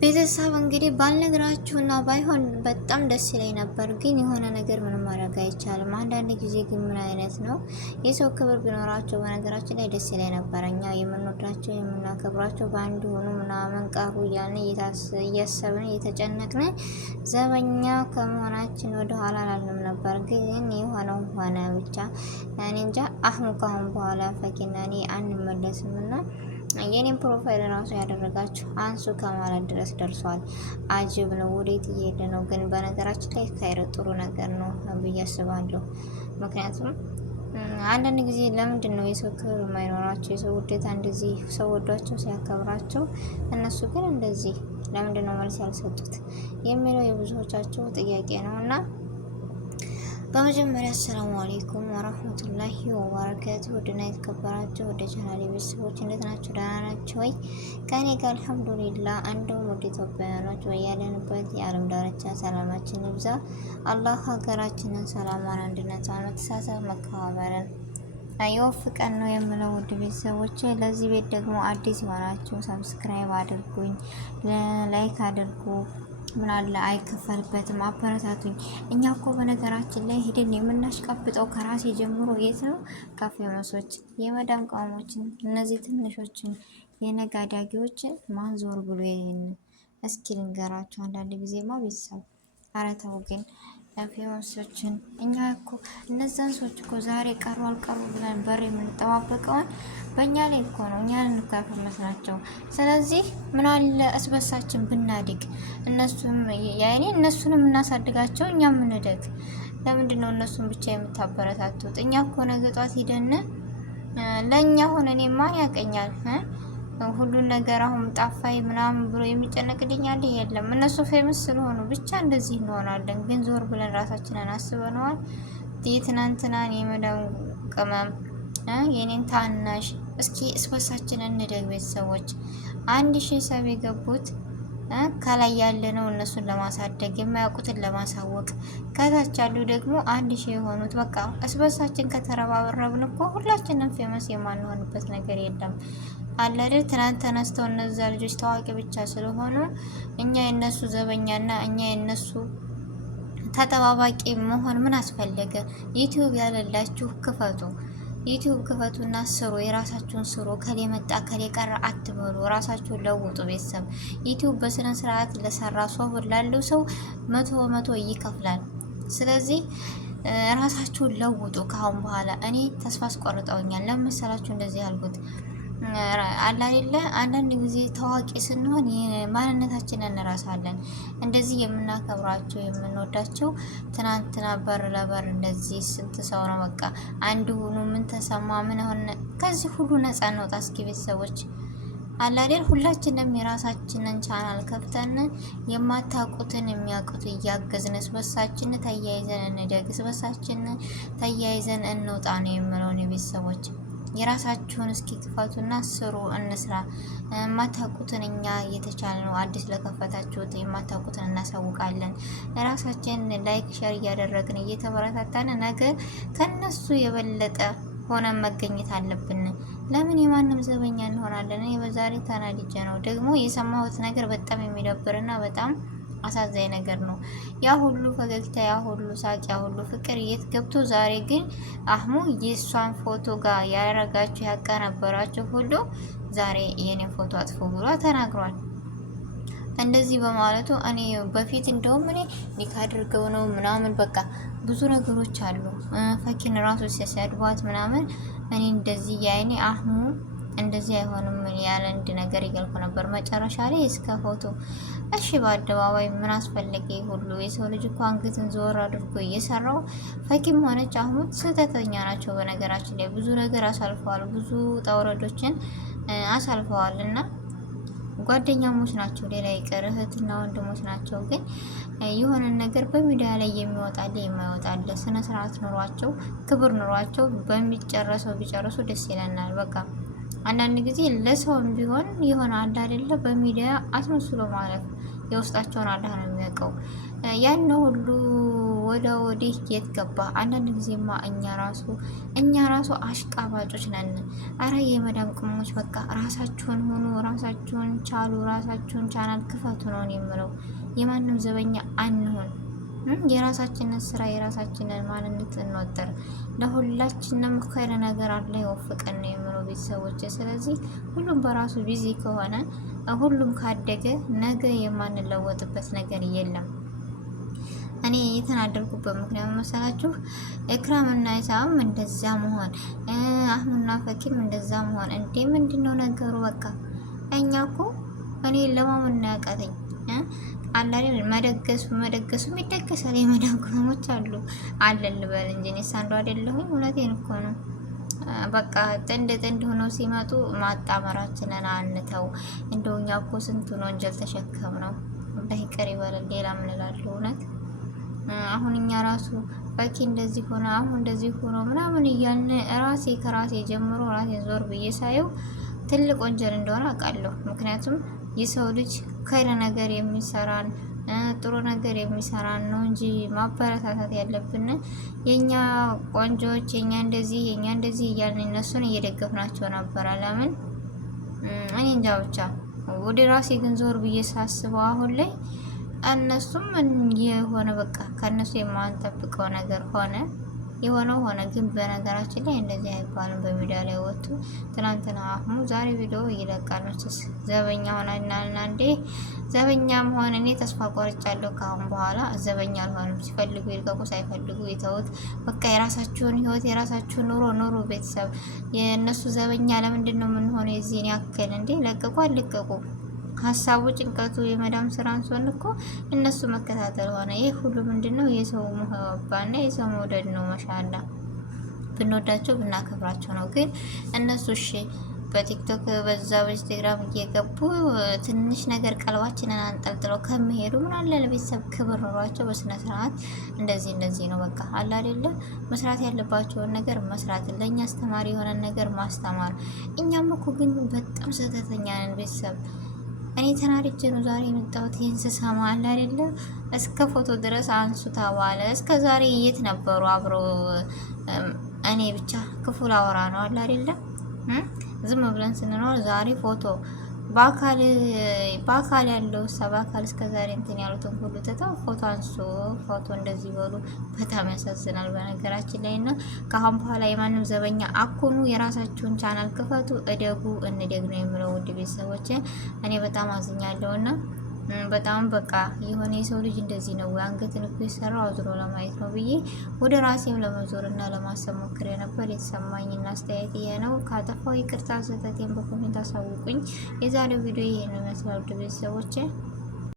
ቤተሰብ እንግዲህ ባልነግራችሁና ባይሆን በጣም ደስ ይለኝ ነበር፣ ግን የሆነ ነገር ምንም ማድረግ አይቻልም። አንዳንድ ጊዜ ግን ምን አይነት ነው የሰው ክብር ቢኖራቸው በነገራችን ላይ ደስ ይለኝ ነበር። እኛ የምንወዳቸው የምናከብራቸው በአንድ ሆኑ ምናምን ቀሩ እያልን እያሰብን እየተጨነቅን ዘበኛ ከመሆናችን ወደ ኋላ አላልንም ነበር። ግን የሆነው ሆነ ብቻ። እኔ እንጃ አህሙ ካሁን በኋላ ፈኪና እኔ አንመለስም እና የኔን ፕሮፋይል ራሱ ያደረጋችሁ አንሱ ከማለት ድረስ ደርሷል። አጅብ ነው። ወዴት እየሄደ ነው? ግን በነገራችን ላይ ካይረ ጥሩ ነገር ነው ብዬ አስባለሁ። ምክንያቱም አንዳንድ ጊዜ ለምንድን ነው የሰው ክብር የማይኖራቸው? የሰው ውዴታ እንደዚህ ሰው ወዷቸው ሲያከብራቸው፣ እነሱ ግን እንደዚህ ለምንድን ነው መልስ ያልሰጡት የሚለው የብዙዎቻቸው ጥያቄ ነው እና በመጀመሪያ አሰላሙ አለይኩም ወራህመቱላሂ ወበረካቱ። ወድና የተከበራችሁ ወደ ቻናሌ ቤተሰቦች እንዴት ናችሁ? ደህና ናችሁ ወይ? ከኔ ጋር አልሐምዱሊላህ። እንደውም ወደ ኢትዮጵያውያኖች ያለንበት የዓለም ዳርቻ ሰላማችን ይብዛ። አላህ ሀገራችንን ሰላሟን፣ አንድነቷን፣ መተሳሰብ፣ መከባበርን ይወፍቀን ነው የምለው። ውድ ቤተሰቦች ለዚህ ቤት ደግሞ አዲስ የሆናችሁ ሰብስክራይብ አድርጉኝ፣ ላይክ አድርጉ። ምን አለ አይከፈልበትም፣ አበረታቱኝ። እኛ እኮ በነገራችን ላይ ሄደን የምናሽቃብጠው ከራሴ ጀምሮ የት ነው? ካፌ መሶች፣ የመዳም ቃሞችን፣ እነዚህ ትንሾችን የነጋዳጊዎችን ማን ዞር ብሎ ይሄን እስኪ ልንገራቸው። አንዳንድ ጊዜማ ቤተሰብ አረተው ግን ፌመሶችን እኛ እኮ እነዛን ሰዎች እኮ ዛሬ ቀሩ አልቀሩ ብለን በር የምንጠባበቀውን በእኛ ላይ እኮ ነው። እኛን እንካፈመስ ናቸው። ስለዚህ ምን አለ እስበሳችን ብናድግ፣ እነሱም ያኔ እነሱንም እናሳድጋቸው፣ እኛም እንደግ። ለምንድን ነው እነሱን ብቻ የምታበረታቱት? እኛ እኮ ነገ ጧት ሂደን ለእኛ ሆነ እኔ ማን ያቀኛል ሁሉን ነገር አሁን ጣፋይ ምናምን ብሎ የሚጨነቅልኝ አለ የለም። እነሱ ፌመስ ስለሆኑ ብቻ እንደዚህ እንሆናለን። ግን ዞር ብለን ራሳችንን አስበነዋል? የትናንትናን የመዳም ቅመም የኔን ታናሽ እስኪ እስበሳችንን እንደግ ቤተሰቦች። 1000 ሰብ የገቡት ከላይ ያለ ነው እነሱን ለማሳደግ የማያውቁትን ለማሳወቅ፣ ከታች ያሉ ደግሞ 1000 የሆኑት በቃ እስበሳችን ከተረባረብን እኮ ሁላችንም ፌመስ የማንሆንበት ነገር የለም። አለድር ትናንት ተነስተው እነዛ ልጆች ታዋቂ ብቻ ስለሆኑ እኛ የነሱ ዘበኛና እኛ የነሱ ተጠባባቂ መሆን ምን አስፈለገ? ዩቲዩብ ያለላችሁ ክፈቱ። ዩቲዩብ ክፈቱና ስሩ፣ የራሳችሁን ስሩ። ከሌ መጣ ከሌ ቀረ አትበሉ፣ ራሳችሁን ለውጡ። ቤተሰብ ዩቲዩብ በስነ ስርዓት ለሰራ ሰው ላለው ሰው 100 ይከፍላል። ስለዚህ ራሳችሁን ለውጡ። ካሁን በኋላ እኔ ተስፋ አስቆርጠውኛል። ለምን መሰላችሁ እንደዚህ ያልኩት? አላሌለ አንዳንድ ጊዜ ታዋቂ ስንሆን ማንነታችንን እንረሳለን። እንደዚህ የምናከብራቸው የምንወዳቸው ትናንትና በር ለበር እንደዚህ ስንት ሰው ነው በቃ አንድ ሆኑ። ምን ተሰማ ምን ሆነ? ከዚህ ሁሉ ነፃ እንውጣ እስኪ ቤተሰቦች። አላሌል ሁላችንም የራሳችንን ቻናል ከፍተን የማታውቁትን የሚያውቁት እያገዝን ስበሳችን ተያይዘን እንደግ፣ ስበሳችን ተያይዘን እንውጣ ነው የምለው ቤተሰቦች። የራሳችሁን እስኪ ክፈቱና ስሩ፣ እንስራ። የማታውቁትን እኛ እየተቻለ ነው። አዲስ ለከፈታችሁት የማታውቁትን እናሳውቃለን። ራሳችን ላይክ ሼር እያደረግን እየተበረታታን ነገ ከነሱ የበለጠ ሆነን መገኘት አለብን። ለምን የማንም ዘበኛ እንሆናለን? እኔ በዛሬ ተናድጄ ነው። ደግሞ የሰማሁት ነገር በጣም የሚደብርና በጣም አሳዛኝ ነገር ነው። ያ ሁሉ ፈገግታ፣ ያ ሁሉ ሳቅ፣ ያ ሁሉ ፍቅር የት ገብቶ ዛሬ ግን አህሙ የሷን ፎቶ ጋር ያረጋችሁ ያቀነበራችሁ ሁሉ ዛሬ የኔን ፎቶ አጥፎ ብሎ ተናግሯል። እንደዚህ በማለቱ እኔ በፊት እንደውም እኔ ኒካ አድርገው ነው ምናምን በቃ ብዙ ነገሮች አሉ። ፈኪን ራሱ ሲያሳድቧት ምናምን እኔ እንደዚህ ያይኔ አህሙ እንደዚህ አይሆንም ያለ አንድ ነገር ይገልኩ ነበር። መጨረሻ ላይ እስከ ፎቶ እሺ፣ በአደባባይ ምን አስፈለገ ሁሉ? የሰው ልጅ እኮ አንገትን ዞር አድርጎ እየሰራው ፈኪም ሆነች አህሙ ስህተተኛ ናቸው። በነገራችን ላይ ብዙ ነገር አሳልፈዋል፣ ብዙ ጠውረዶችን አሳልፈዋል እና ጓደኛሞች ናቸው። ሌላ ይቀር እህትና ወንድሞች ናቸው። ግን የሆነ ነገር በሚዲያ ላይ የሚወጣለ የማይወጣለ ስነ ስርዓት ኑሯቸው ክብር ኑሯቸው በሚጨረሰው ቢጨርሱ ደስ ይለናል። በቃ አንዳንድ ጊዜ ለሰውም ቢሆን የሆነ አንድ አይደለ በሚዲያ አስመስሎ ማለፍ የውስጣቸውን አላህ ነው የሚያውቀው። ያን ሁሉ ወደ ወዲህ የት ገባ? አንዳንድ ጊዜማ እኛ ራሱ አሽቃባጮች ነን። አረ የመዳም ቅመሞች በቃ ራሳችሁን ሆኑ፣ ራሳችሁን ቻሉ፣ ራሳችሁን ቻናል ክፈቱ ነው የምለው። የማንም ዘበኛ አንሆን። የራሳችንን ስራ የራሳችንን ማንነት እንወጥር። ለሁላችንም ኸይር ነገር አለ ይወፍቀን ነው የምለው ቤተሰቦች። ስለዚህ ሁሉም በራሱ ቢዚ ከሆነ ሁሉም ካደገ ነገ የማንለወጥበት ነገር የለም። እኔ የተናደርኩበት ምክንያት መሰላችሁ? ኢክራምና ኢሳም እንደዛ መሆን፣ አህሙና ፈኪም እንደዛ መሆን። እንዴ ምንድነው ነገሩ? በቃ እኛ እኮ እኔ ለማመን ያቃተኝ አላሪ መደገሱም ይደገሳል። የመዳም ቅመሞች አለን ልበል እንጂ እኔስ አንዱ አይደለሁም። እውነቴን እኮ ነው። በቃ ጥንድ ሆነው ሲመጡ ማጣመራችንን አንተው። እንደው እኛ እኮ ስንቱን ወንጀል ተሸከም ነው። በይቅር ይበለን። ሌላ ምን እላለሁ? እውነት አሁን እኛ ራሱ ፈኪ እንደዚህ ሆነ አሁን እንደዚህ ሆኖ ምናምን እያልን ራሴ ከራሴ ጀምሮ ራሴ ዞር ብዬ ሳየው ትልቅ ወንጀል እንደሆነ አውቃለሁ። ምክንያቱም የሰው ልጅ ከይረ ነገር የሚሰራን ጥሩ ነገር የሚሰራን ነው እንጂ ማበረታታት ያለብን የኛ ቆንጆች የኛ እንደዚህ እያልን እነሱን እየደገፍናቸው ነበረ። ለምን እኔ እንጃ ብቻ። ወደ ራሴ ግን ዞር ብዬ ሳስበው አሁን ላይ እነሱም የሆነ በቃ ከእነሱ የማንጠብቀው ነገር ሆነ። የሆነው ሆነ። ግን በነገራችን ላይ እንደዚህ አይባልም። በሚዲያ ላይ ወጡ ትናንትና አህሙ ዛሬ ቪዲዮ ይለቃል። መቼስ ዘበኛ ሆናልና እንዴ ዘበኛ መሆን እኔ ተስፋ ቆርጫለሁ። ከአሁን በኋላ ዘበኛ አልሆንም። ሲፈልጉ ይልቀቁ፣ ሳይፈልጉ ይተውት። በቃ የራሳችሁን ህይወት የራሳችሁን ኑሮ ቤተሰብ የእነሱ ዘበኛ ለምንድን ነው የምንሆነው? የዚህን ያክል እንዴ ለቀቁ አልለቀቁ ሀሳቡ ጭንቀቱ የመዳም ስራን ሲሆን እኮ እነሱ መከታተል ሆነ። ይህ ሁሉ ምንድነው? የሰው ሙሀባና የሰው መውደድ ነው። መሻላ ብንወዳቸው ብናከብራቸው ነው። ግን እነሱ እሺ በቲክቶክ በዛ በኢንስታግራም እየገቡ ትንሽ ነገር ቀልባችንን አንጠልጥለው ከመሄዱ ምን አለ ለቤተሰብ ክብር ኖሯቸው በስነ ስርዓት እንደዚህ ነው በቃ አለ አይደለ መስራት ያለባቸውን ነገር መስራት፣ ለእኛ አስተማሪ የሆነ ነገር ማስተማር። እኛም እኮ ግን በጣም ስህተተኛ ነን ቤተሰብ። እኔ ተናድጄ ነው ዛሬ የመጣሁት። ይህን ስሰማ አለ አይደለ እስከ ፎቶ ድረስ አንሱ ተባለ። እስከ ዛሬ የት ነበሩ አብረው? እኔ ብቻ ክፉ ላወራ ነው አለ አይደለ ዝም ብለን ስንኖር ዛሬ ፎቶ በአካል ያለው በአካል እስከ ዛሬ እንትን ያሉትን ሁሉ ትተው ፎቶ አንሱ፣ ፎቶ እንደዚህ በሉ። በጣም ያሳዝናል በነገራችን ላይ። እና ከአሁን በኋላ የማንም ዘበኛ አኮኑ። የራሳችሁን ቻናል ክፈቱ፣ እደጉ፣ እንደግ ነው የምለው ውድ ቤተሰቦች። እኔ በጣም አዝኛለሁ እና በጣም በቃ የሆነ የሰው ልጅ እንደዚህ ነው ወይ አንገትን እኮ የሰራው አዝሮ ለማየት ነው ብዬ ወደ ራሴም ለመዞር እና ለማሰብ ሞክሬ ነበር። የተሰማኝና አስተያየት ይሄ ነው። ካጠፋው ይቅርታ፣ ስህተቴን በኮሜንት አሳውቁኝ። የዛሬው ቪዲዮ ይሄን ይመስላል ውድ ቤተሰቦቼ።